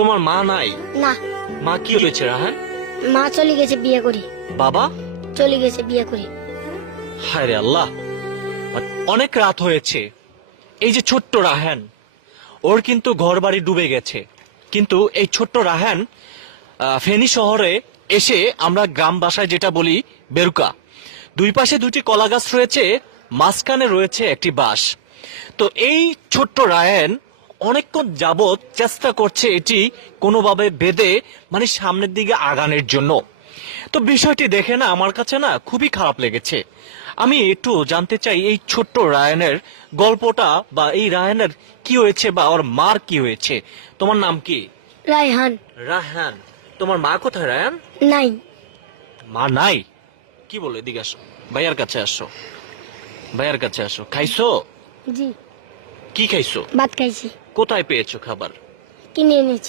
তোমার মা নাই? না, মা কি হয়েছে রাহান? মা চলে গেছে বিয়ে করে। বাবা? চলে গেছে বিয়ে করে। হায় রে আল্লাহ, অনেক রাত হয়েছে। এই যে ছোট্ট রাহান, ওর কিন্তু ঘর বাড়ি ডুবে গেছে, কিন্তু এই ছোট্ট রাহান ফেনী শহরে এসে, আমরা গ্রাম ভাষায় যেটা বলি বেরুকা, দুই পাশে দুটি কলা গাছ রয়েছে, মাঝখানে রয়েছে একটি বাঁশ। তো এই ছোট্ট রায়ান অনেকক্ষণ যাবৎ চেষ্টা করছে এটি কোনোভাবে বেঁধে মানে সামনের দিকে আগানোর জন্য। তো বিষয়টি দেখে না আমার কাছে না খুবই খারাপ লেগেছে। আমি একটু জানতে চাই এই ছোট্ট রায়ানের গল্পটা, বা এই রায়ানের কি হয়েছে বা ওর মার কি হয়েছে। তোমার নাম কি? রায়হান। রায়হান। তোমার মা কোথায় রায়ান? নাই। মা নাই? কি বলে, এদিকে আসো, ভাইয়ার কাছে আসো, ভাইয়ার কাছে আসো। খাইছো? জি। কি খাইছো? ভাত খাইছি। কোথায় পেয়েছো খাবার? কিনে এনেছি।